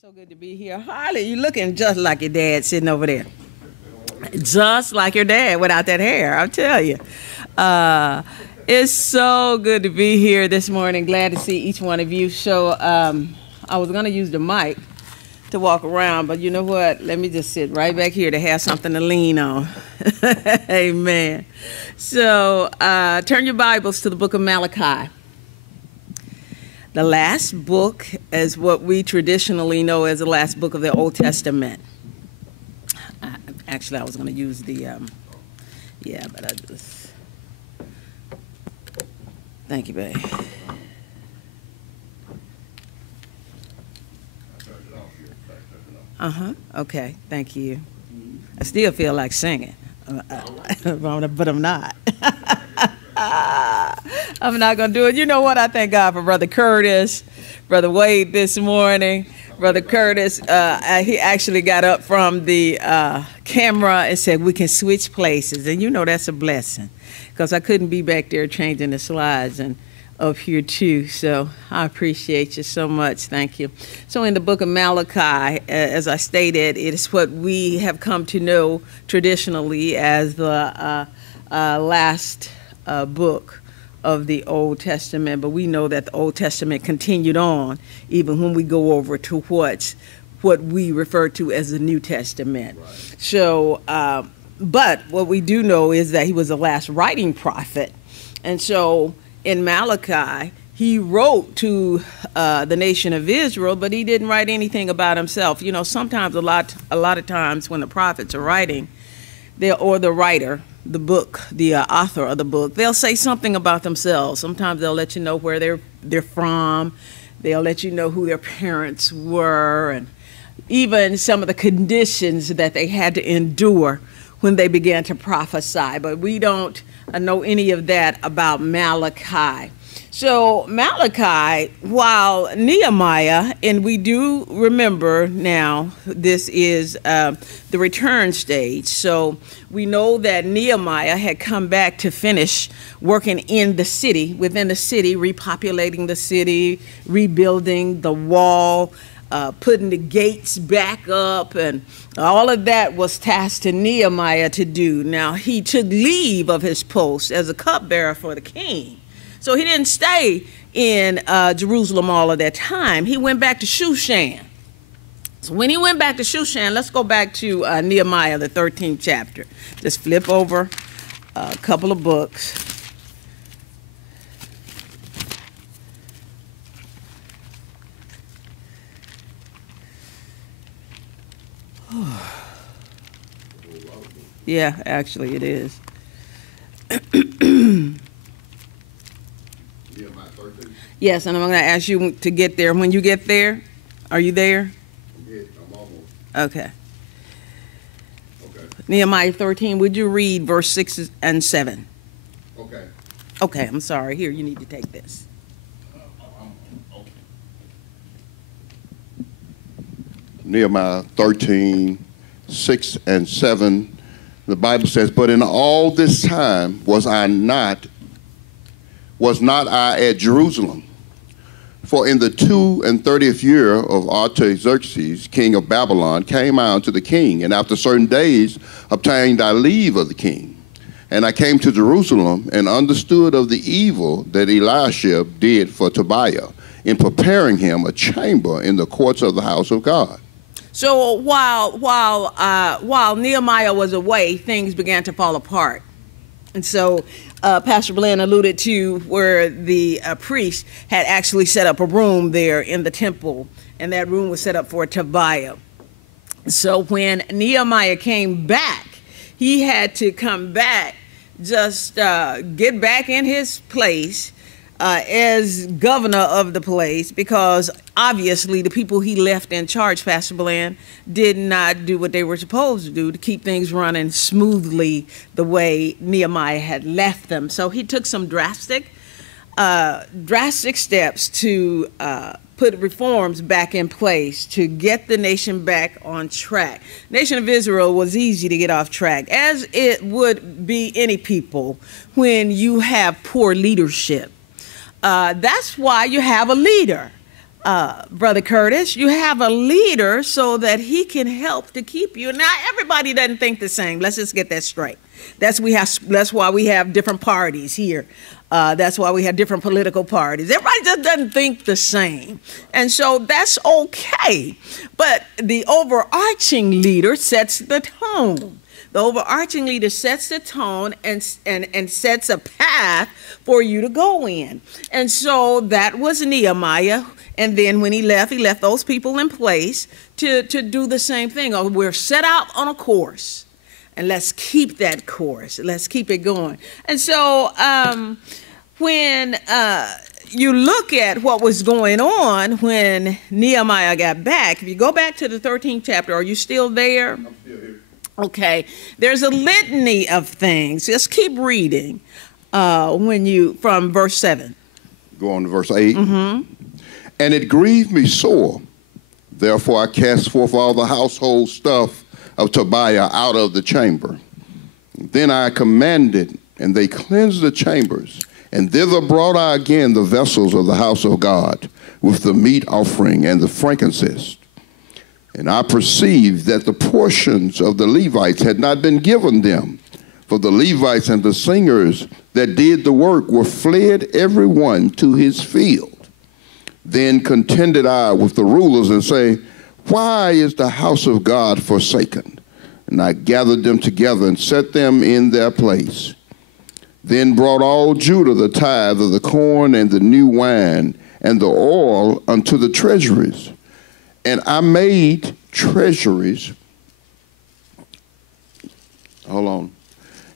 So good to be here. Harley, you looking just like your dad sitting over there. Just like your dad without that hair, I'll tell you. It's so good to be here this morning. Glad to see each one of you. So I was going to use the mic to walk around, but you know what? Let me just sit right back here to have something to lean on. Amen. So turn your Bibles to the book of Malachi. The last book is what we traditionally know as the last book of the Old Testament. Actually, I was going to use the, but I just, thank you, babe. Okay, thank you. I still feel like singing, but I'm not. I'm not going to do it. You know what? I thank God for Brother Curtis, Brother Wade this morning. Brother Curtis, he actually got up from the camera and said, we can switch places. And you know that's a blessing because I couldn't be back there changing the slides and up here too. So I appreciate you so much. Thank you. So in the book of Malachi, as I stated, it is what we have come to know traditionally as the last book of the Old Testament, but we know that the Old Testament continued on even when we go over to what we refer to as the New Testament. Right. So, but what we do know is that he was the last writing prophet, and so in Malachi he wrote to the nation of Israel, but he didn't write anything about himself. You know, sometimes a lot of times when the prophets are writing, or the writer, the book, the author of the book, they'll say something about themselves. Sometimes they'll let you know where they're from. They'll let you know who their parents were, and even some of the conditions that they had to endure when they began to prophesy. But we don't know any of that about Malachi. So Malachi, while Nehemiah, and we do remember now, this is the return stage. So we know that Nehemiah had come back to finish working in the city, within the city, repopulating the city, rebuilding the wall, putting the gates back up, and all of that was tasked to Nehemiah to do. Now, he took leave of his post as a cupbearer for the king. So he didn't stay in Jerusalem all of that time. He went back to Shushan. So when he went back to Shushan, let's go back to Nehemiah, the 13th chapter. Just flip over a couple of books. Yeah, actually it is. Yes, and I'm going to ask you to get there. When you get there, are you there? I'm almost. Okay. Okay. Nehemiah 13, would you read verse 6 and 7? Okay. Okay, I'm sorry. Here, you need to take this. Okay. Nehemiah 13, 6 and 7, the Bible says, but in all this time was not I at Jerusalem. For in the 32nd year of Artaxerxes, king of Babylon, came I unto the king, and after certain days obtained I leave of the king. And I came to Jerusalem, and understood of the evil that Eliashib did for Tobiah, in preparing him a chamber in the courts of the house of God. So while Nehemiah was away, things began to fall apart. And so Pastor Bland alluded to where the priest had actually set up a room there in the temple, and that room was set up for Tobiah. So when Nehemiah came back, he had to come back, just get back in his place as governor of the place, because obviously the people he left in charge, Pastor Bland, did not do what they were supposed to do to keep things running smoothly the way Nehemiah had left them. So he took some drastic steps to put reforms back in place to get the nation back on track. Nation of Israel was easy to get off track, as it would be any people when you have poor leadership. That's why you have a leader. Brother Curtis, you have a leader so that he can help to keep you. Now, everybody doesn't think the same. Let's just get that straight. That's why we have different parties here. That's why we have different political parties. Everybody just doesn't think the same. And so that's okay. But the overarching leader sets the tone. The overarching leader sets the tone and sets a path for you to go in. And so that was Nehemiah. And then when he left those people in place to do the same thing. We're set out on a course. And let's keep that course. Let's keep it going. And so when you look at what was going on when Nehemiah got back, if you go back to the 13th chapter, are you still there? I'm still here. Okay. There's a litany of things. Just keep reading from verse 7. Go on to verse 8. Mm-hmm. And it grieved me sore. Therefore I cast forth all the household stuff of Tobiah out of the chamber. Then I commanded, and they cleansed the chambers. And thither brought I again the vessels of the house of God, with the meat offering and the frankincense. And I perceived that the portions of the Levites had not been given them. For the Levites and the singers that did the work were fled every one to his field. Then contended I with the rulers and say, why is the house of God forsaken? And I gathered them together and set them in their place. Then brought all Judah the tithe of the corn and the new wine and the oil unto the treasuries. And I made treasuries. Hold on.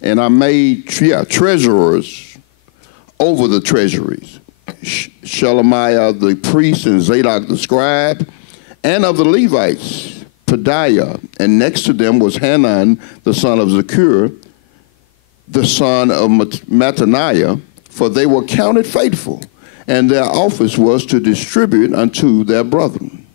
And I made treasurers over the treasuries. Shelemiah the priest and Zadok the scribe, and of the Levites, Pedaiah, and next to them was Hanan the son of Zakur, the son of Mattaniah, for they were counted faithful, and their office was to distribute unto their brethren.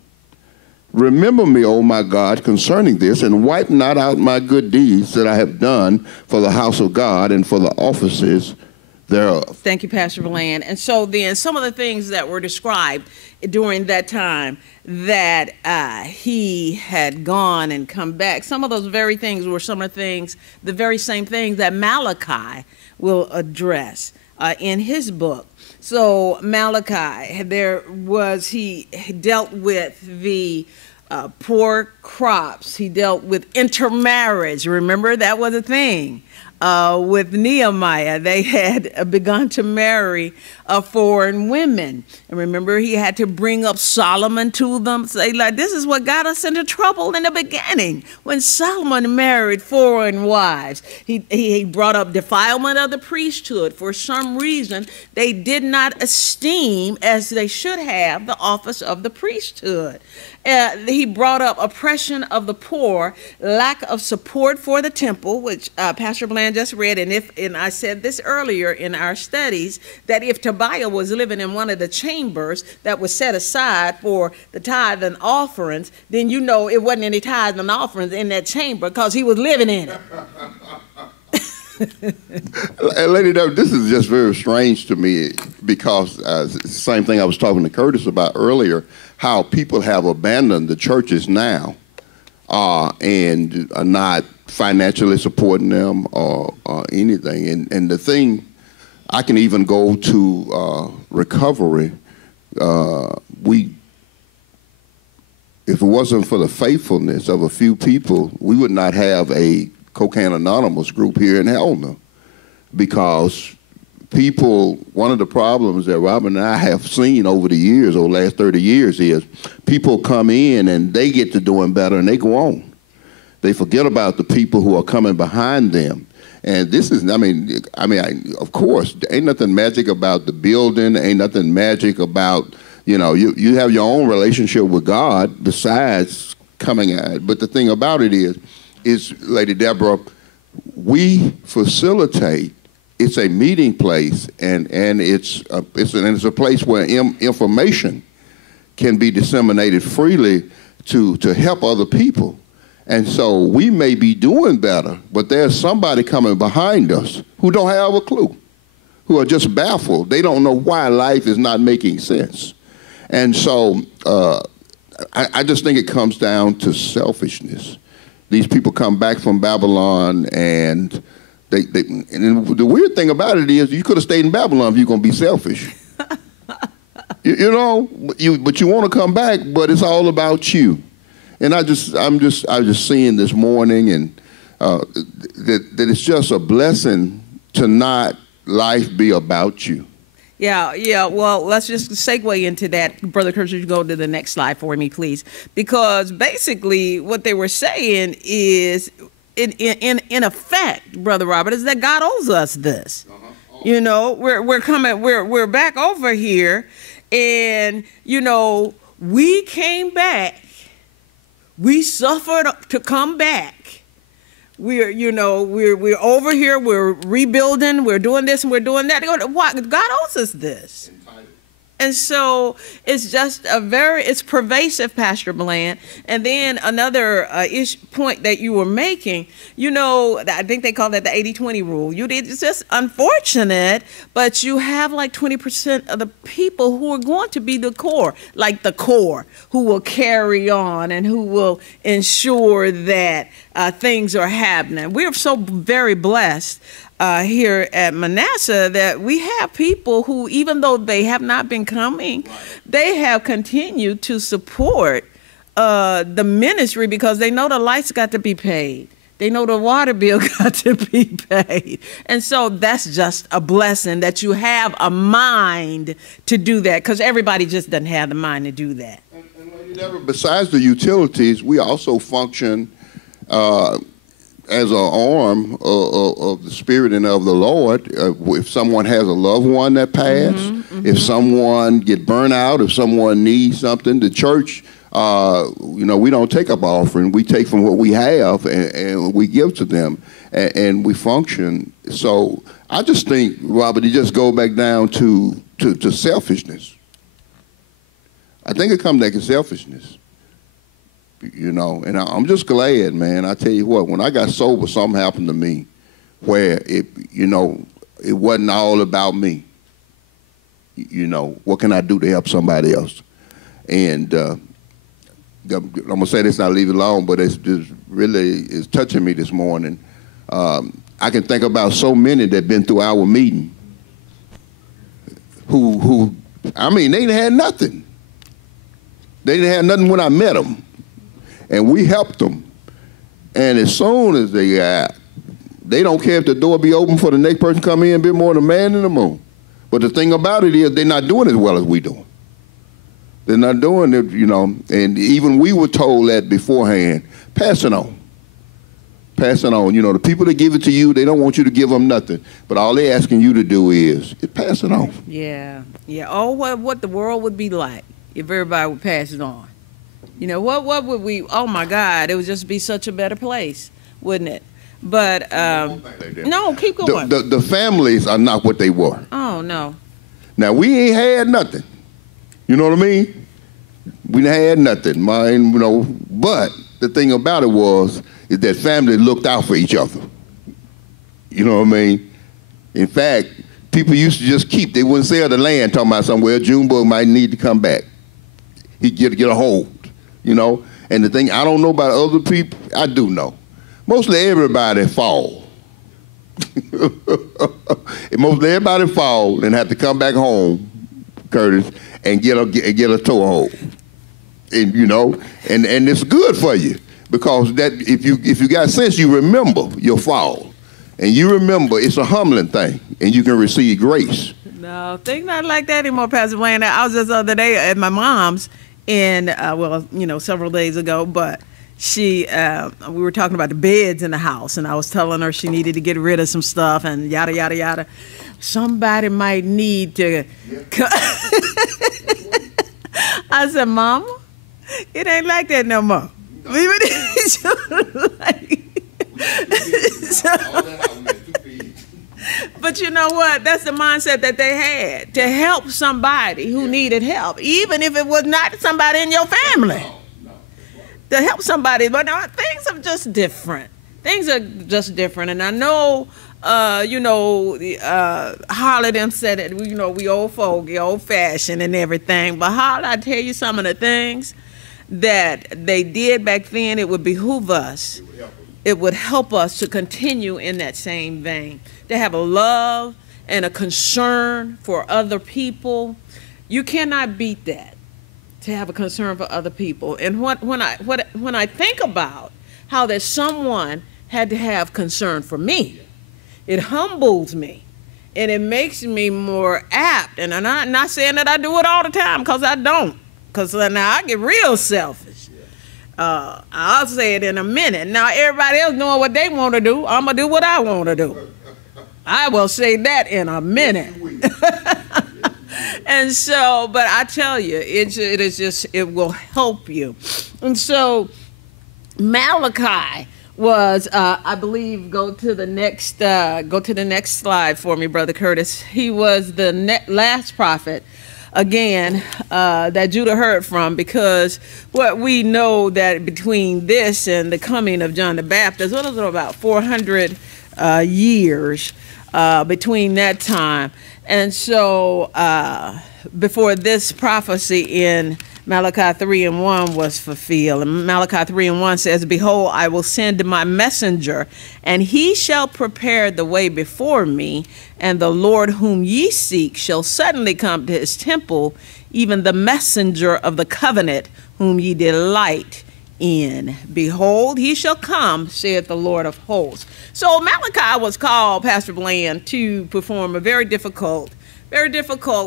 Remember me, O my God, concerning this, and wipe not out my good deeds that I have done for the house of God and for the offices thereof. Thank you, Pastor Bland. And so then some of the things that were described during that time that he had gone and come back, some of those very things were some of the things, the very same things that Malachi will address in his book. So Malachi, he dealt with the poor crops. He dealt with intermarriage. Remember, that was a thing. With Nehemiah, they had begun to marry foreign women. And remember, he had to bring up Solomon to them, say, like, this is what got us into trouble in the beginning. When Solomon married foreign wives, he brought up defilement of the priesthood. For some reason, they did not esteem, as they should have, the office of the priesthood. He brought up oppression of the poor, lack of support for the temple, which Pastor Bland just read. And I said this earlier in our studies, that if Tobiah was living in one of the chambers that was set aside for the tithe and offerings, then you know it wasn't any tithe and offerings in that chamber because he was living in it. Lady Dove, this is just very strange to me because same thing I was talking to Curtis about earlier, how people have abandoned the churches now and are not financially supporting them or anything. And the thing, I can even go to recovery. If it wasn't for the faithfulness of a few people, we would not have a Cocaine Anonymous group here in Helena, because people, one of the problems that Robin and I have seen over the years, over the last 30 years, is people come in and they get to doing better and they go on. They forget about the people who are coming behind them. And this is, of course, ain't nothing magic about the building, ain't nothing magic about, you have your own relationship with God besides coming at. But the thing about it is, Lady Deborah, we facilitate. It's a meeting place, and it's a place where information can be disseminated freely to help other people. And so we may be doing better, but there's somebody coming behind us who don't have a clue, who are just baffled. They don't know why life is not making sense. And so I just think it comes down to selfishness. These people come back from Babylon, and and the weird thing about it is you could have stayed in Babylon if you're going to be selfish. you know, but you want to come back, but it's all about you. And I was just seeing this morning, and that it's just a blessing to not life be about you. Yeah. Well, let's just segue into that. Brother Curtis, you go to the next slide for me, please. Because basically what they were saying is, in effect, Brother Robert, is that God owes us this. You know, we're back over here, and, you know, we came back. We suffered to come back. We're over here, we're rebuilding, we're doing this and we're doing that. What? God owes us this. And so it's just it's pervasive, Pastor Bland. And then another point that you were making, you know, I think they call that the 80-20 rule. It's just unfortunate, but you have like 20% of the people who are going to be the core, who will carry on and who will ensure that things are happening. We're so very blessed here at Manasseh that we have people who, even though they have not been coming, they have continued to support the ministry because they know the lights got to be paid. They know the water bill got to be paid. And so that's just a blessing that you have a mind to do that, because everybody just doesn't have the mind to do that. And besides the utilities, we also function as an arm of the Spirit and of the Lord. If someone has a loved one that passed, if someone get burnt out, if someone needs something, the church, you know, we don't take up offering. We take from what we have and we give to them, and we function. So I just think, Robert, you just go back down to selfishness. I think it comes back to selfishness. You know, and I'm just glad, man. I tell you what, when I got sober, something happened to me where it wasn't all about me. You know, what can I do to help somebody else? And I'm gonna say this, and I'll leave it alone, but it's really touching me this morning. I can think about so many that been through our meeting who I mean, they didn't have nothing. They didn't have nothing when I met them. And we helped them. And as soon as they don't care if the door be open for the next person to come in, be more than a man in the moon. But the thing about it is they're not doing as well as we do. They're not doing it, you know. And even we were told that beforehand. Pass it on. Pass it on. You know, the people that give it to you, they don't want you to give them nothing. But all they're asking you to do is pass it on. Yeah. Oh, what the world would be like if everybody would pass it on. You know, what would we, oh my God, it would just be such a better place, wouldn't it? But, no, keep going. The families are not what they were. Oh, no. Now, we ain't had nothing. You know what I mean? We didn't had nothing, mine, you know. But the thing about it is that family looked out for each other. You know what I mean? In fact, people used to just they wouldn't sell the land talking about somewhere. Junebug might need to come back. He'd get a hold. You know, and the thing, I don't know about other people. I do know. Mostly everybody fall. Mostly everybody fall and have to come back home, Curtis, and get a toehold. And you know, and it's good for you, because that if you got sense, you remember your fall, and you remember it's a humbling thing, and you can receive grace. No, things not like that anymore, Pastor Bland. I was just the other day at my mom's. And, several days ago, but we were talking about the beds in the house, and I was telling her she needed to get rid of some stuff and yada, yada, yada. Somebody might need to... I said, Mama, it ain't like that no more. But you know what? That's the mindset that they had, to help somebody who needed help, even if it was not somebody in your family. To help somebody. But now things are just different. Things are just different. And I know Harley them said it, we old fogey, old fashioned and everything. But Harley, I tell you some of the things that they did back then, it would behoove us. It would help us to continue in that same vein, to have a love and a concern for other people. You cannot beat that, to have a concern for other people. And when I think about how that someone had to have concern for me, it humbles me and it makes me more apt. And I'm not saying that I do it all the time, because I don't, because now I get real selfish. I'll say it in a minute. Now everybody else knowing what they want to do, I'm going to do what I want to do. I will say that in a minute. And so, but I tell you, it will help you. And so Malachi was, I believe, go to the next slide for me, Brother Curtis. He was the last prophet, again, that Judah heard from, because what we know that between this and the coming of John the Baptist, what was it, about 400 years between that time. And so before this prophecy in Malachi 3:1 was fulfilled. And Malachi 3:1 says, "Behold, I will send my messenger, and he shall prepare the way before me, and the Lord whom ye seek shall suddenly come to his temple, even the messenger of the covenant whom ye delight in. Behold, he shall come, saith the Lord of hosts." So Malachi was called, Pastor Bland, to perform a very difficult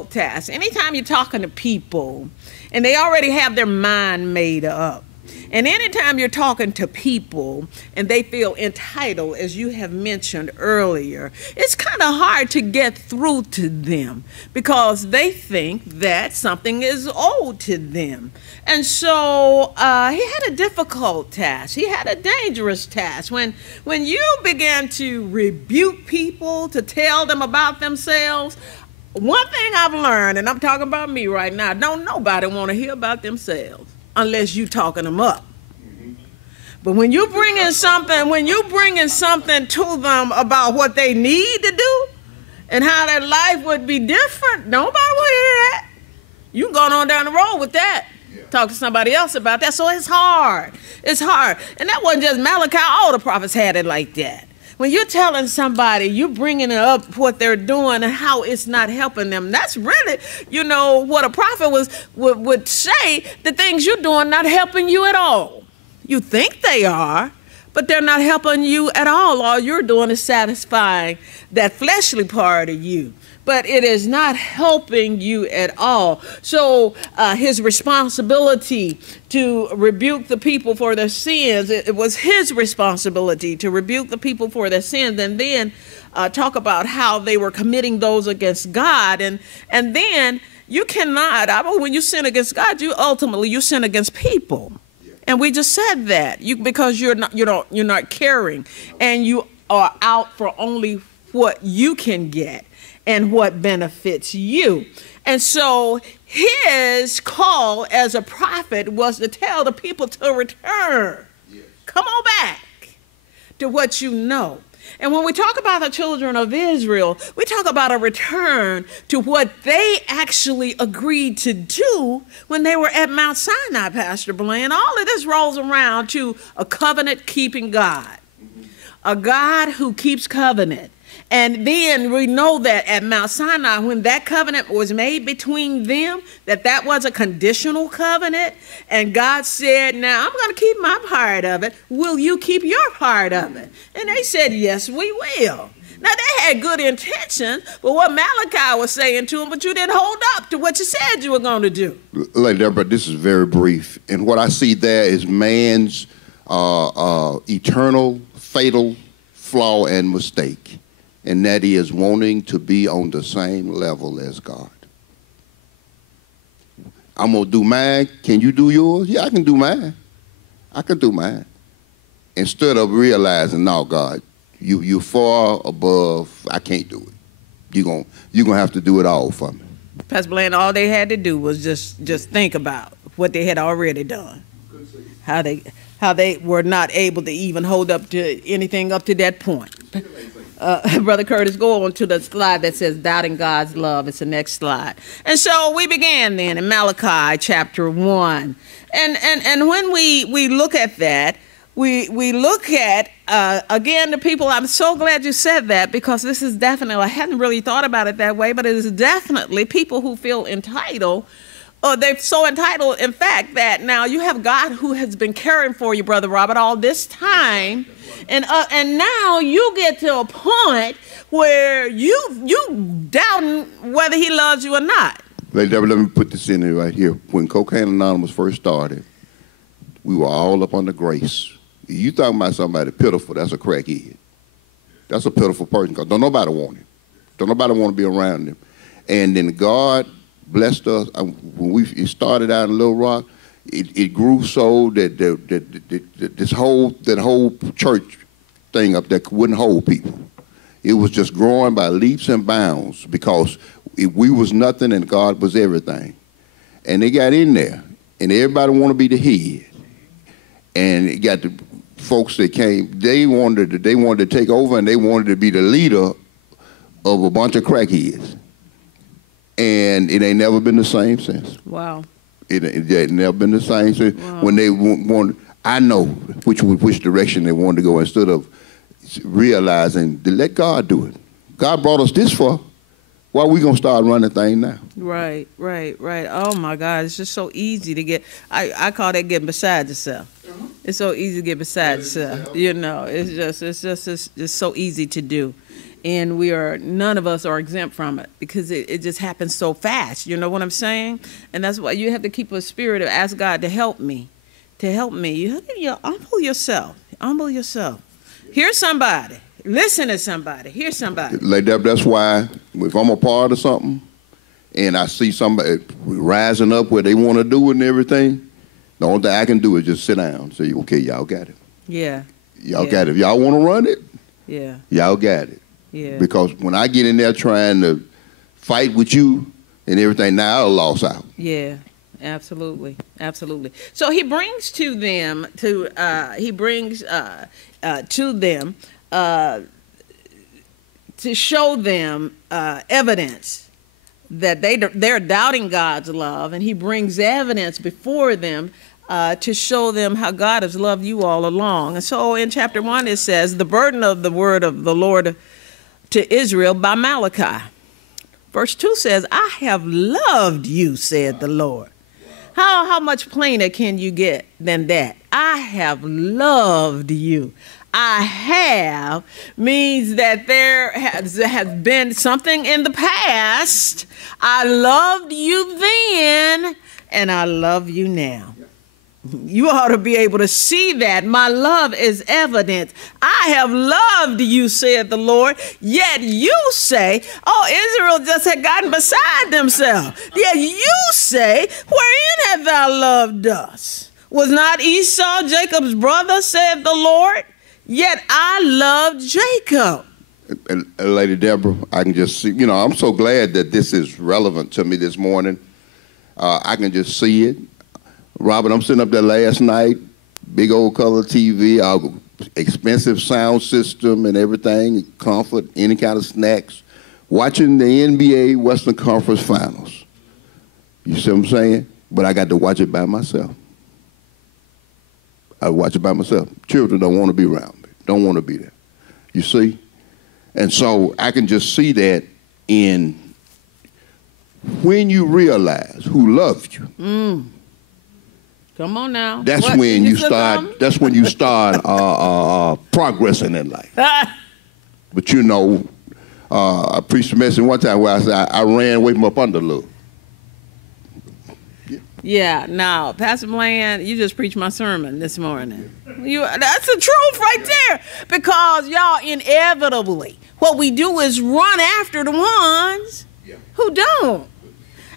task. Anytime you're talking to people and they already have their mind made up, and anytime you're talking to people and they feel entitled, as you have mentioned earlier, it's kind of hard to get through to them because they think that something is owed to them. And so he had a difficult task. He had a dangerous task. When you began to rebuke people, to tell them about themselves, one thing I've learned, and I'm talking about me right now, don't nobody want to hear about themselves unless you talking them up. But when you bringing something to them about what they need to do and how their life would be different, nobody want to hear that. You can go on down the road with that. Talk to somebody else about that. So it's hard. It's hard. And that wasn't just Malachi. All the prophets had it like that. When you're telling somebody, you're bringing up what they're doing and how it's not helping them. That's really, what a prophet would say, the things you're doing not helping you at all. You think they are, but they're not helping you at all. All you're doing is satisfying that fleshly part of you. But it is not helping you at all. So his responsibility to rebuke the people for their sins, it was his responsibility to rebuke the people for their sins, and then talk about how they were committing those against God. And then you cannot, when you sin against God, you sin against people. And we just said that because you're not caring, and you are out for only what you can get and what benefits you. And so his call as a prophet was to tell the people to return. Yes. Come on back to what you know. And when we talk about the children of Israel, we talk about a return to what they actually agreed to do when they were at Mount Sinai, Pastor Blaine. All of this rolls around to a covenant-keeping God, a God who keeps covenant. And then we know that at Mount Sinai, when that covenant was made between them, that was a conditional covenant. And God said, now I'm going to keep my part of it. Will you keep your part of it? And they said, yes, we will. Now, they had good intentions, but what Malachi was saying to them, but you didn't hold up to what you said you were going to do. Lady Deborah, this is very brief. And what I see there is man's eternal, fatal flaw and mistake. And that is wanting to be on the same level as God. I'm going to do mine. Can you do yours? Yeah, I can do mine. I can do mine. Instead of realizing, no, God, you're far above, I can't do it. You're gonna have to do it all for me. Pastor Bland, all they had to do was just think about what they had already done. How they were not able to even hold up to anything up to that point. Brother Curtis, go on to the slide that says doubting God's love. It's the next slide. And so we began then in Malachi chapter 1. And when we look at that, we look at, again, the people, I'm so glad you said that, because this is definitely, I hadn't really thought about it that way, but it is definitely people who feel entitled. They're so entitled, in fact, that now you have God who has been caring for you, Brother Robert, all this time. And now you get to a point where you doubting whether he loves you or not. Let me put this in there right here. When Cocaine Anonymous first started, we were all up under grace. You talking about somebody pitiful, that's a crackhead. That's a pitiful person, because don't nobody want him. Don't nobody want to be around him. And then God blessed us. When we started out in Little Rock, it grew so that that whole church thing up there wouldn't hold people. It was just growing by leaps and bounds, because we was nothing and God was everything. And they got in there, and everybody want to be the head. And it got the folks that came. They wanted to take over, and they wanted to be the leader of a bunch of crackheads. And it ain't never been the same since. Wow. It ain't never been the same since. Wow. When they wanted, I know which direction they wanted to go, instead of realizing to let God do it. God brought us this far. Why are we going to start running things now? Right. Oh, my God. It's just so easy to get, I call that getting beside yourself. Mm-hmm. It's so easy to get beside yourself. You know, it's so easy to do. And none of us are exempt from it, because it just happens so fast. You know what I'm saying? And that's why you have to keep a spirit of ask God to help me. You have to humble yourself. Humble yourself. Hear somebody. Listen to somebody. Hear somebody. Like that, that's why if I'm a part of something and I see somebody rising up where they want to do it and everything, the only thing I can do is just sit down and say, okay, y'all got it. Yeah. Y'all got it. If y'all want to run it, yeah, y'all got it. Yeah. Because when I get in there trying to fight with you and everything, now I lost out. Yeah, absolutely. So he brings to them to show them evidence that they're doubting God's love, and he brings evidence before them to show them how God has loved you all along. And so in chapter 1 it says, the burden of the word of the Lord to Israel by Malachi. Verse 2 says, I have loved you, said the Lord. How much plainer can you get than that? I have loved you. I have means that there has been something in the past. I loved you then, and I love you now. You ought to be able to see that. My love is evident. I have loved you, said the Lord. Yet you say, oh, Israel just had gotten beside themselves. Yet you say, wherein hast thou loved us? Was not Esau Jacob's brother, said the Lord? Yet I loved Jacob. And Lady Deborah, I can just see, I'm so glad that this is relevant to me this morning. I can just see it. Robert, I'm sitting up there last night, big old color TV, expensive sound system and everything, comfort, any kind of snacks, watching the NBA Western Conference Finals. You see what I'm saying? But I got to watch it by myself. I watch it by myself. Children don't want to be around me, don't want to be there. You see? And so I can just see that in when you realize who loved you. Mm. Come on now. That's when you start. That's when you start progressing in life. But I preached a message one time where I said I ran away from up under a little. Yeah. Now, Pastor Bland, you just preached my sermon this morning. That's the truth right there. Because y'all, inevitably, what we do is run after the ones who don't.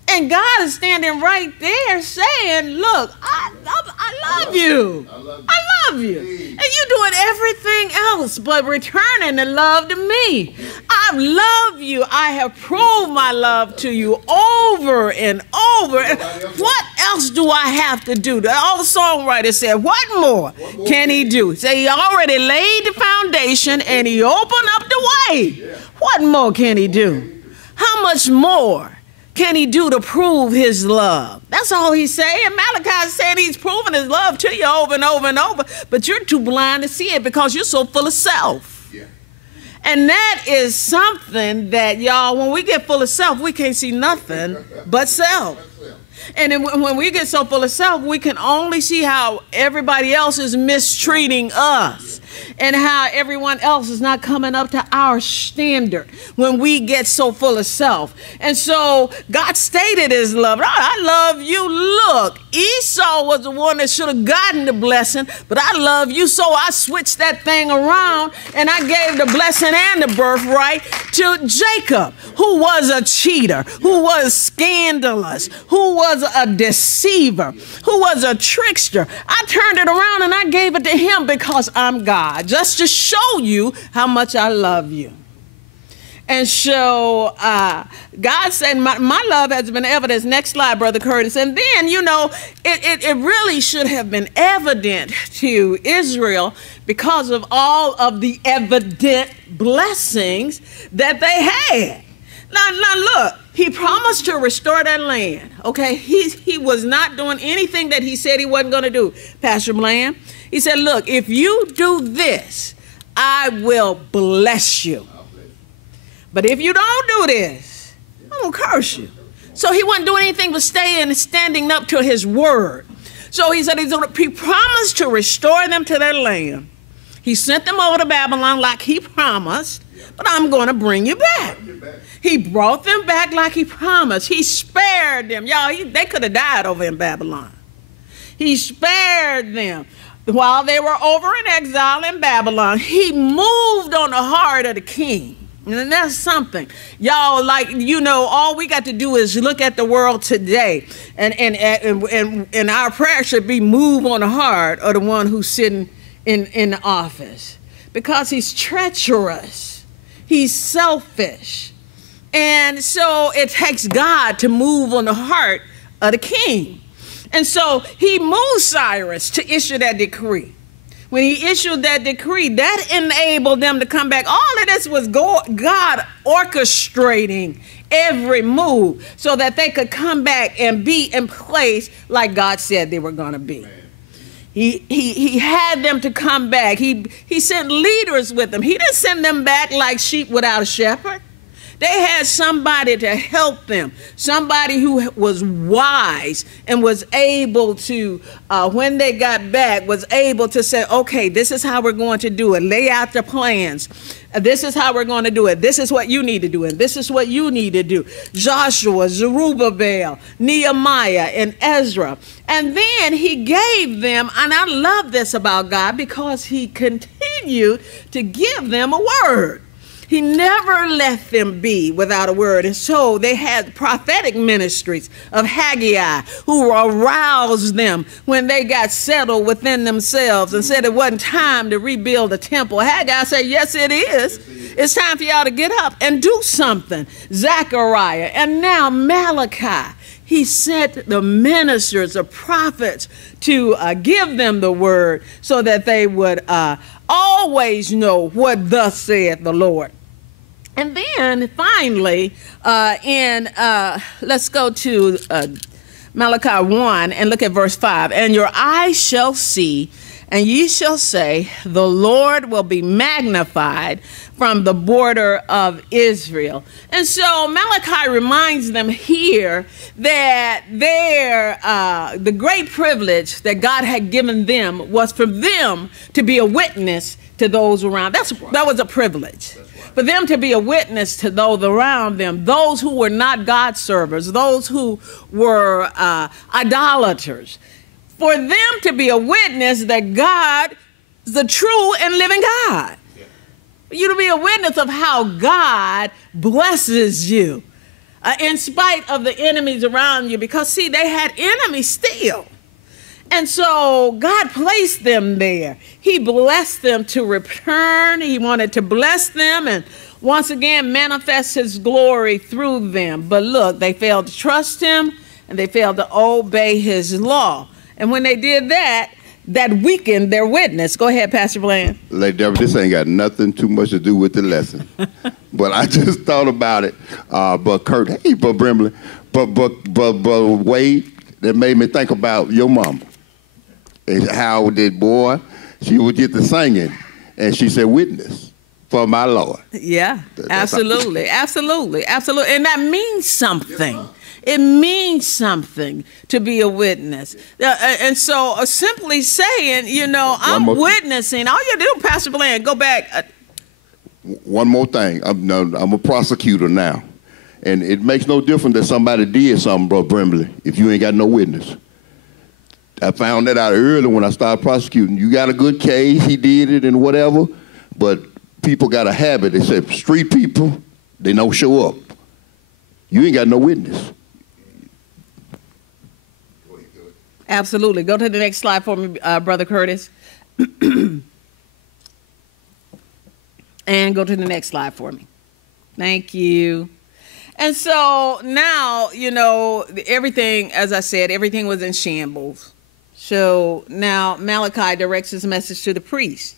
And God is standing right there saying, look, I love you. I love you. And you're doing everything else but returning the love to me. I love you. I have proved my love to you over and over. What else do I have to do? All the songwriters said, what more can he do? Say he already laid the foundation and he opened up the way. What more can he do? How much more can he do to prove his love? That's all he's saying. Malachi is saying he's proving his love to you over and over and over, but you're too blind to see it because you're so full of self. Yeah. And that is something that, y'all, when we get full of self, we can't see nothing but self. And then when we get so full of self, we can only see how everybody else is mistreating us and how everyone else is not coming up to our standard when we get so full of self. And so God stated his love. I love you. Look, Esau was the one that should have gotten the blessing, but I love you, so I switched that thing around and I gave the blessing and the birthright to Jacob, who was a cheater, who was scandalous, who was a deceiver, who was a trickster. I turned it around and I gave it to him because I'm God, just to show you how much I love you. And so God said, my love has been evident. Next slide, Brother Curtis. And then, you know, it really should have been evident to Israel because of all of the evident blessings that they had. Now look, he promised to restore that land, okay? He was not doing anything that he said he wasn't going to do, Pastor Bland. He said, look, if you do this, I will bless you. But if you don't do this, I'm going to curse you. So he wasn't doing anything but standing up to his word. So he said he promised to restore them to their land. He sent them over to Babylon like he promised, but I'm going to bring you back. He brought them back like he promised. He spared them. Y'all, they could have died over in Babylon. He spared them. While they were over in exile in Babylon, he moved on the heart of the king. And that's something. Y'all, like, you know, all we got to do is look at the world today. And our prayer should be move on the heart of the one who's sitting in the office. Because he's treacherous. He's selfish. And so it takes God to move on the heart of the king. And so he moved Cyrus to issue that decree. When he issued that decree, that enabled them to come back. All of this was God orchestrating every move so that they could come back and be in place like God said they were going to be. He had them to come back. He sent leaders with them. He didn't send them back like sheep without a shepherd. They had somebody to help them, somebody who was wise and was able to, when they got back, was able to say, okay, this is how we're going to do it. Lay out the plans. This is how we're going to do it. This is what you need to do, and this is what you need to do. Joshua, Zerubbabel, Nehemiah, and Ezra. And then he gave them, and I love this about God, because he continued to give them a word. He never let them be without a word. And so they had prophetic ministries of Haggai who aroused them when they got settled within themselves and said it wasn't time to rebuild the temple. Haggai said, yes, it is. It's time for y'all to get up and do something. Zechariah and now Malachi. He sent the ministers, the prophets, to give them the word so that they would always know what thus saith the Lord. And then finally, let's go to Malachi 1 and look at verse 5. And your eyes shall see, and ye shall say, the Lord will be magnified from the border of Israel. And so Malachi reminds them here that the great privilege that God had given them was for them to be a witness to those around. That was a privilege. For them to be a witness to those around them, those who were not God servers, those who were idolaters. For them to be a witness that God is the true and living God. For you to be a witness of how God blesses you in spite of the enemies around you. Because, see, they had enemies still. And so God placed them there. He blessed them to return. He wanted to bless them and once again manifest his glory through them. But look, they failed to trust him. and they failed to obey his law. And when they did that, that weakened their witness. Go ahead, Pastor Bland. Lady Deborah, this ain't got nothing too much to do with the lesson. But I just thought about it. But Kurt, hey, but Brimley, but Wade, that made me think about your mama. And how did, boy, she would get to singing, and she said, witness for my Lord. Yeah, absolutely, absolutely, absolutely. And that means something. It means something to be a witness. And so simply saying, you know, I'm witnessing, all you do, Pastor Bland, go back. One more thing. I'm a prosecutor now. And it makes no difference that somebody did something, Brother Brimley, if you ain't got no witness. I found that out early when I started prosecuting. You got a good case, he did it and whatever, but people got a habit. They say, street people, they don't show up. You ain't got no witness. Absolutely. Go to the next slide for me, Brother Curtis. And go to the next slide for me. Thank you. And so now, you know, everything, as I said, everything was in shambles. So now Malachi directs his message to the priests.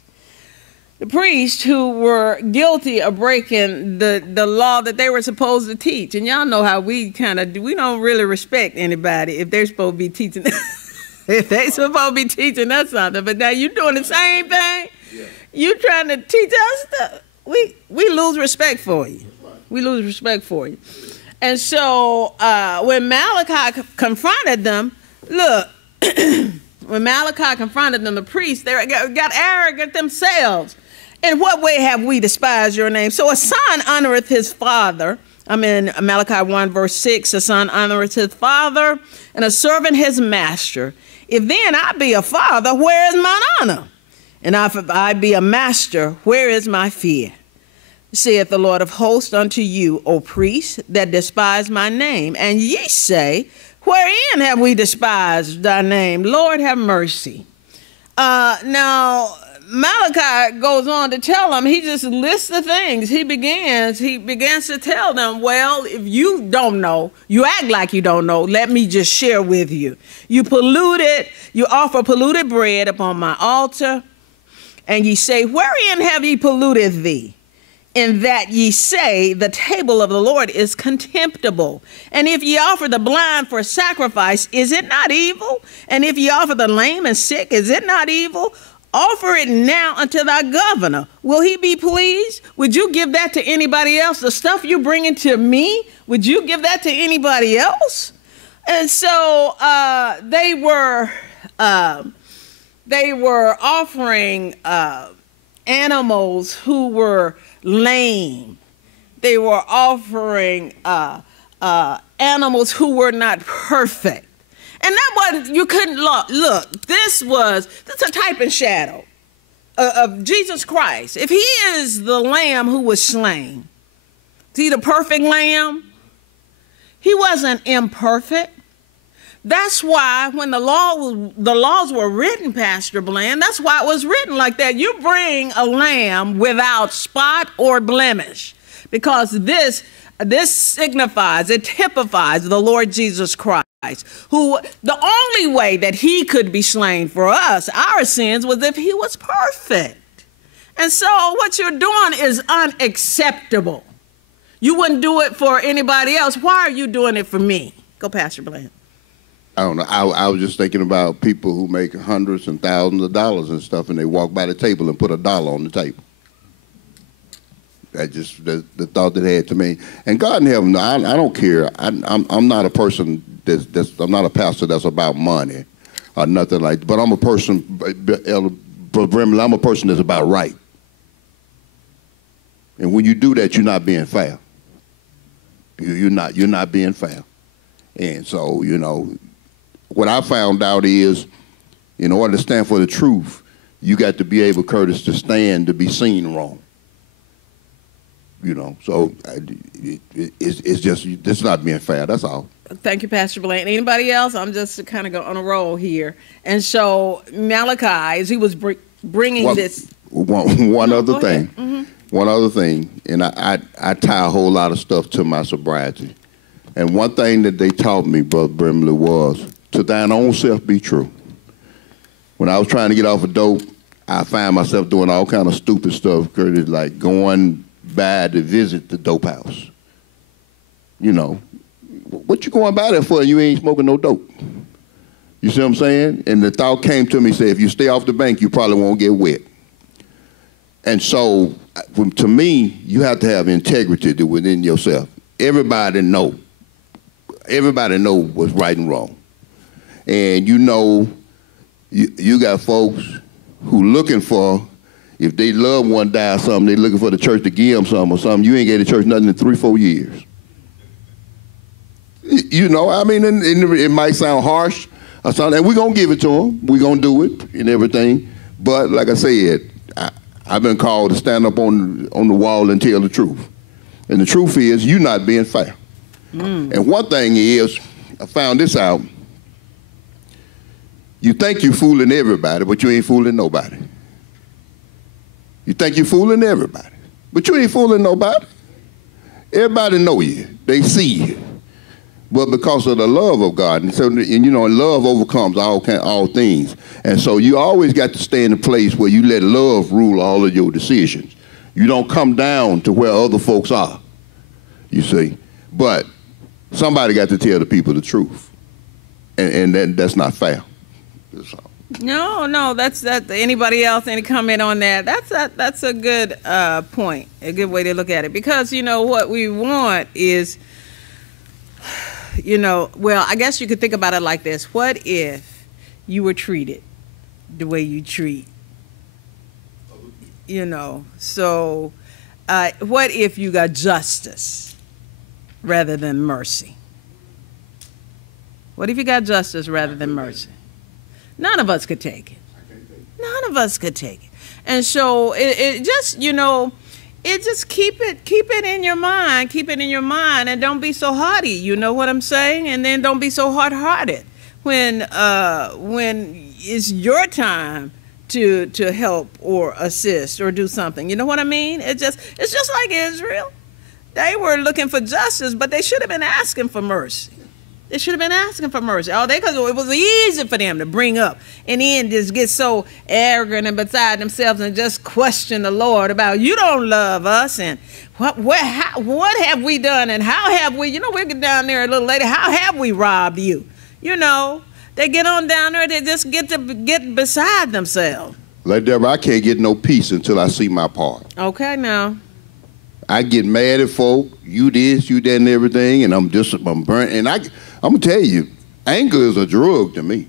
The priests who were guilty of breaking the law that they were supposed to teach. And y'all know how we kind of do. We don't really respect anybody if they're supposed to be teaching. If they're supposed to be teaching us something. But now you're doing the same thing. Yeah. You trying to teach us stuff. We lose respect for you. We lose respect for you. And so when Malachi confronted them, look, when Malachi confronted them, the priests, they got arrogant themselves. In what way have we despised your name? So a son honoreth his father. I'm in Malachi 1, verse 6. A son honoreth his father, and a servant his master. If then I be a father, where is mine honor? And if I be a master, where is my fear? Saith the Lord of hosts unto you, O priests, that despise my name. And ye say, wherein have we despised thy name? Lord, have mercy. Now, Malachi goes on to tell them, he just lists the things. He begins to tell them, well, if you don't know, you act like you don't know, let me just share with you. You offer polluted bread upon my altar, and ye say, wherein have ye polluted thee? In that ye say, the table of the Lord is contemptible. And if ye offer the blind for sacrifice, is it not evil? And if ye offer the lame and sick, is it not evil? Offer it now unto thy governor. Will he be pleased? Would you give that to anybody else? The stuff you bringing to me, would you give that to anybody else? And so they were offering animals who were lame. They were offering animals who were not perfect. And that wasn't, you couldn't look, this is a type and shadow of Jesus Christ. If he is the lamb who was slain, is he the perfect lamb? He wasn't imperfect. That's why when the laws were written, Pastor Bland, that's why it was written like that. You bring a lamb without spot or blemish, because this signifies, it typifies the Lord Jesus Christ, who the only way that he could be slain for us, our sins, was if he was perfect. And so what you're doing is unacceptable. You wouldn't do it for anybody else. Why are you doing it for me? Go, Pastor Bland. I don't know. I was just thinking about people who make hundreds and thousands of dollars and stuff, and they walk by the table and put $1 on the table. That just the thought that had to me. And God in heaven, I don't care. I'm not a person I'm not a pastor that's about money or nothing like that. But I'm a person, Brimley, I'm a person that's about right. And when you do that, you're not being fair. You're not being fair. And so, you know, what I found out is, in order to stand for the truth, you got to be able, Curtis, to stand to be seen wrong. You know, so it's just, it's not being fair. That's all. Thank you, Pastor Bland. Anybody else? I'm just kind of going on a roll here. And so Malachi, as he was bringing this. One other thing. Mm-hmm. One other thing, and I tie a whole lot of stuff to my sobriety. And one thing that they taught me, Brother Brimley, was to thine own self be true. When I was trying to get off of dope, I found myself doing all kind of stupid stuff, Curtis, like going by to visit the dope house. You know, what you going by there for? You ain't smoking no dope. You see what I'm saying? And the thought came to me, say, if you stay off the bank, you probably won't get wet. And so, to me, you have to have integrity within yourself. Everybody know what's right and wrong. And you know, you got folks who looking for, if they loved one die or something, they looking for the church to give them something or something. You ain't gave the church nothing in 3-4 years. You know, I mean, it might sound harsh or something, and we're going to give it to them. We're going to do it and everything. But like I said, I've been called to stand up on the wall and tell the truth. And the truth is, you're not being fair. And one thing is, I found this out, you think you're fooling everybody, but you ain't fooling nobody. You think you're fooling everybody, but you ain't fooling nobody. Everybody know you. They see you. But because of the love of God, and you know, love overcomes all things. And so you always got to stay in a place where you let love rule all of your decisions. You don't come down to where other folks are, you see. But somebody got to tell the people the truth. And that's not fair. No, that's that. Anybody else? Any comment on that? That's a good point, a good way to look at it. Because you know what we want is, you know, well, I guess you could think about it like this: what if you were treated the way you treat? You know, so what if you got justice rather than mercy? What if you got justice rather than mercy? None of us could take it. None of us could take it. And so it just, you know, it just keep it in your mind. Keep it in your mind, and don't be so haughty. You know what I'm saying? And then don't be so hard-hearted when it's your time to help or assist or do something. You know what I mean? It's just like Israel. They were looking for justice, but they should have been asking for mercy. They should have been asking for mercy. Because it was easy for them to bring up and then just get so arrogant and beside themselves and just question the Lord about, you don't love us, and what have we done, and how have we, you know, we'll get down there a little later, how have we robbed you? You know, they get on down there, they just get beside themselves. Like Deborah, I can't get no peace until I see my part. Okay, now. I get mad at folk, you this, you that, and everything, and I'm burnt. And I'm gonna tell you, anger is a drug to me.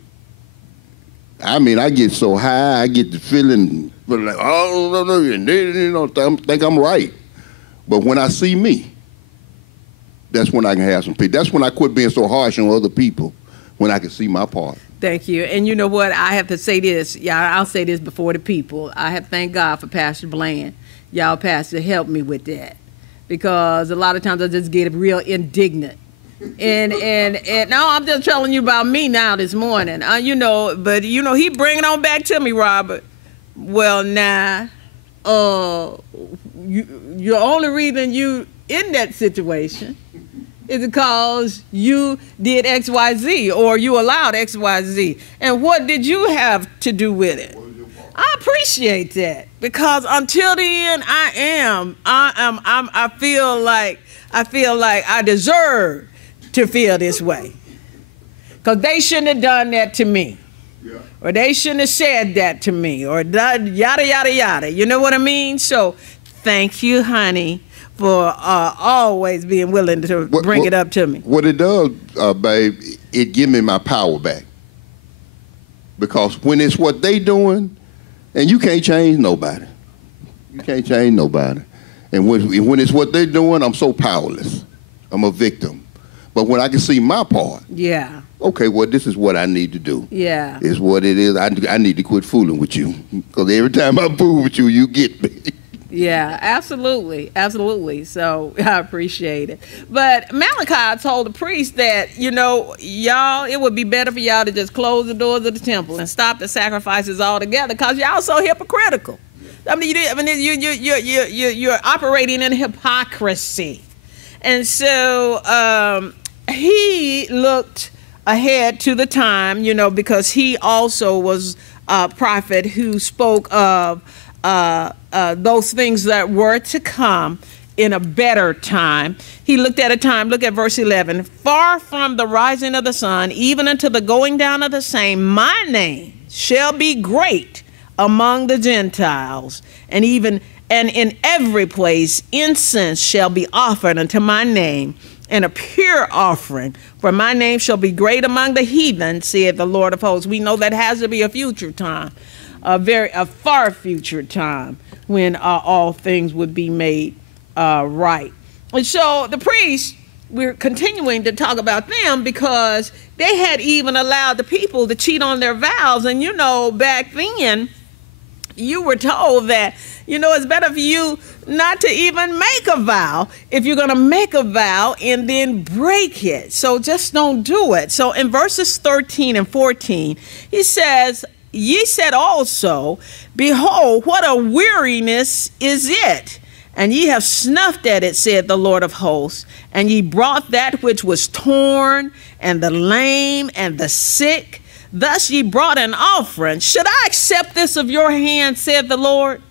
I mean, I get so high, I get the feeling like, oh, no, and they, you know, think I'm right. But when I see me, that's when I can have some peace. That's when I quit being so harsh on other people, when I can see my part. Thank you. And you know what? I have to say this. I'll say this before the people. I have to thank God for Pastor Bland. Y'all, Pastor, help me with that. Because a lot of times I just get real indignant. And now I'm just telling you about me now this morning. You know, but, you know, he bring it on back to me, Robert. Well, now, your only reason you in that situation is because you did X, Y, Z, or you allowed X, Y, Z. And what did you have to do with it? I appreciate that, because until the end, I feel like I deserve to feel this way, because they shouldn't have done that to me, or they shouldn't have said that to me, or yada yada yada. You know what I mean? So, thank you, honey, for always being willing to bring it up to me. What it does, babe, it give me my power back, because when it's what they doing. And you can't change nobody. You can't change nobody. And when it's what they're doing, I'm so powerless. I'm a victim. But when I can see my part, yeah. Okay, well, this is what I need to do. Yeah. It's what it is. I need to quit fooling with you. Because every time I fool with you, you get me. Yeah, absolutely. Absolutely. So I appreciate it. But Malachi told the priest that, you know, y'all, it would be better for y'all to just close the doors of the temple and stop the sacrifices altogether, because y'all so hypocritical. I mean, you're operating in hypocrisy. And so he looked ahead to the time, because he also was a prophet who spoke of those things that were to come in a better time. He looked at a time, look at verse 11, far from the rising of the sun, even unto the going down of the same, my name shall be great among the Gentiles, and in every place incense shall be offered unto my name, and a pure offering, for my name shall be great among the heathen, saith the Lord of hosts. We know that has to be a future time, a far future time, when all things would be made right. And so the priests, we're continuing to talk about them because they had even allowed the people to cheat on their vows. And back then, you were told that, it's better for you not to even make a vow if you're going to make a vow and then break it. So just don't do it. So in verses 13 and 14, he says, ye said also, behold, what a weariness is it! And ye have snuffed at it, said the Lord of hosts, and ye brought that which was torn, and the lame, and the sick. Thus ye brought an offering. Should I accept this of your hand, said the Lord?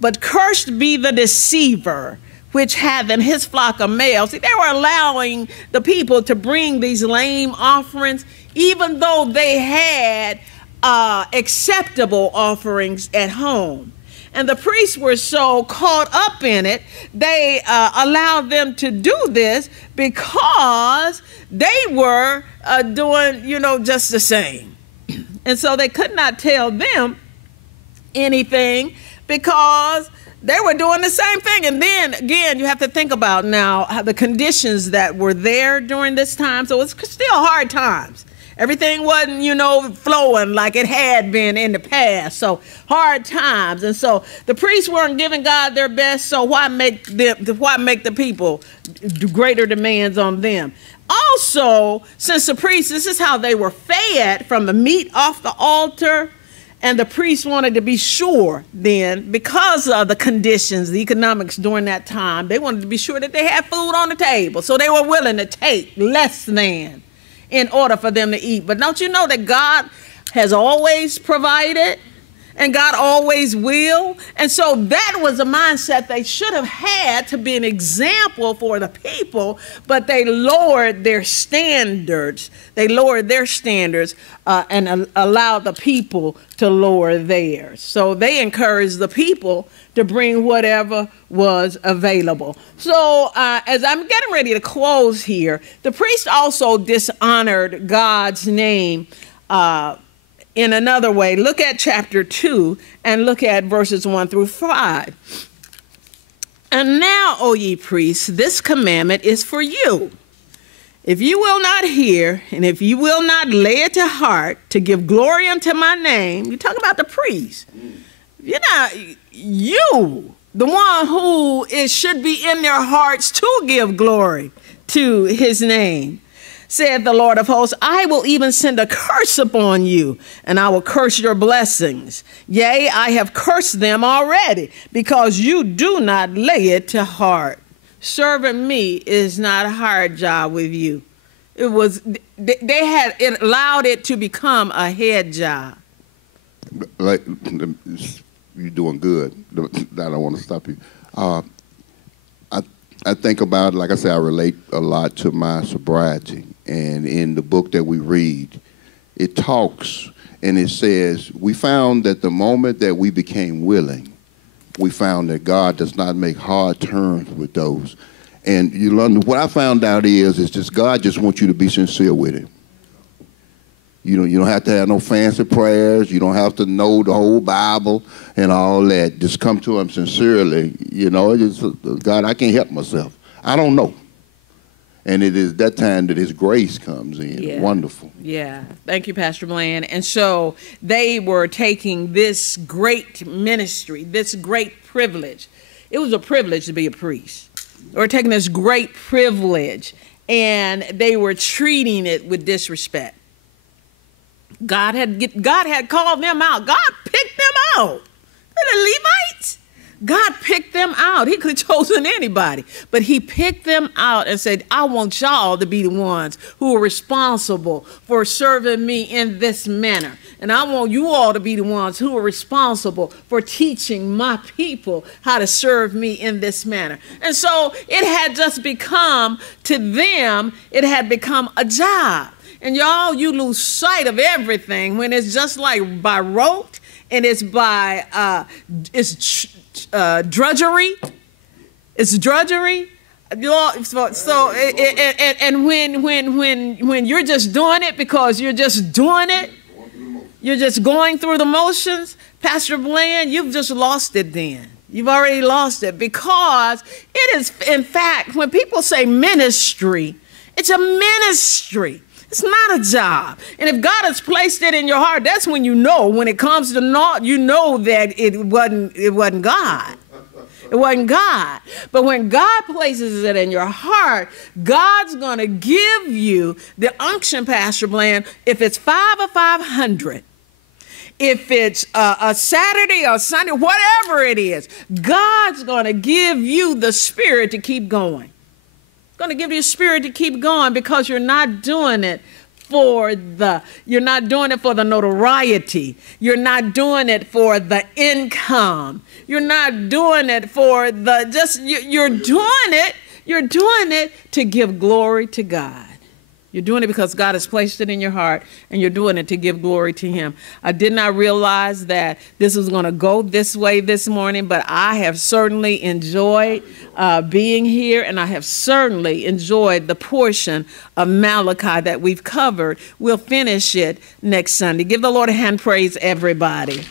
But cursed be the deceiver, which hath in his flock a male. See, they were allowing the people to bring these lame offerings, even though they had acceptable offerings at home. And the priests were so caught up in it, they allowed them to do this because they were doing, just the same. And so they could not tell them anything because they were doing the same thing. And then, again, you have to think about now how the conditions that were there during this time. So it's still hard times. Everything wasn't, flowing like it had been in the past. So hard times. And so the priests weren't giving God their best. So why make the people do greater demands on them? Also, since the priests, this is how they were fed from the meat off the altar. And the priests wanted to be sure then, because of the conditions, the economics during that time, they wanted to be sure that they had food on the table. So they were willing to take less than in order for them to eat. But don't you know that God has always provided and God always will? And so that was a mindset they should have had to be an example for the people, but they lowered their standards. They lowered their standards and allowed the people to lower theirs. So they encouraged the people to bring whatever was available. So as I'm getting ready to close here, the priest also dishonored God's name in another way. Look at chapter 2 and look at verses 1 through 5. And now, O ye priests, this commandment is for you. If you will not hear, and if you will not lay it to heart to give glory unto my name, you talk about the priest. You, the one who should be in their hearts to give glory to his name, said the Lord of hosts, I will even send a curse upon you, and I will curse your blessings. Yea, I have cursed them already, because you do not lay it to heart. Serving me is not a hard job with you. It allowed it to become a head job. Like, you're doing good. I don't want to stop you. I think about, like I said, I relate a lot to my sobriety. And in the book that we read, it talks and it says, we found that the moment that we became willing, we found that God does not make hard terms with those. And you learn, what I found out is just God just wants you to be sincere with it. You don't have to have no fancy prayers. You don't have to know the whole Bible and all that. Just come to him sincerely. God, I can't help myself. I don't know. And it is that time that his grace comes in. Yeah. Wonderful. Yeah. Thank you, Pastor Bland. And so they were taking this great ministry, this great privilege. It was a privilege to be a priest. They were taking this great privilege, and they were treating it with disrespect. God had called them out. God picked them out. They're the Levites. God picked them out. He could have chosen anybody, but he picked them out and said, I want y'all to be the ones who are responsible for serving me in this manner. And I want you all to be the ones who are responsible for teaching my people how to serve me in this manner. And so it had just become, to them, it had become a job. And y'all, you lose sight of everything when it's just like by rote and it's by, drudgery. It's drudgery. So and when you're just doing it because you're just doing it, you're just going through the motions, Pastor Bland, you've just lost it then. You've already lost it, because it is, in fact, when people say ministry, it's a ministry. It's not a job. And if God has placed it in your heart, that's when you know, when it comes to naught, you know that it wasn't God. It wasn't God. But when God places it in your heart, God's going to give you the unction, Pastor Bland, if it's 5 or 500. If it's a Saturday or Sunday, whatever it is, God's going to give you the spirit to keep going. Going to give you a spirit to keep going, because you're not doing it for the notoriety. You're not doing it for the income. You're not doing it for you're doing it to give glory to God. You're doing it because God has placed it in your heart, and you're doing it to give glory to him. I did not realize that this was going to go this way this morning, but I have certainly enjoyed being here, and I have certainly enjoyed the portion of Malachi that we've covered. We'll finish it next Sunday. Give the Lord a hand praise, everybody.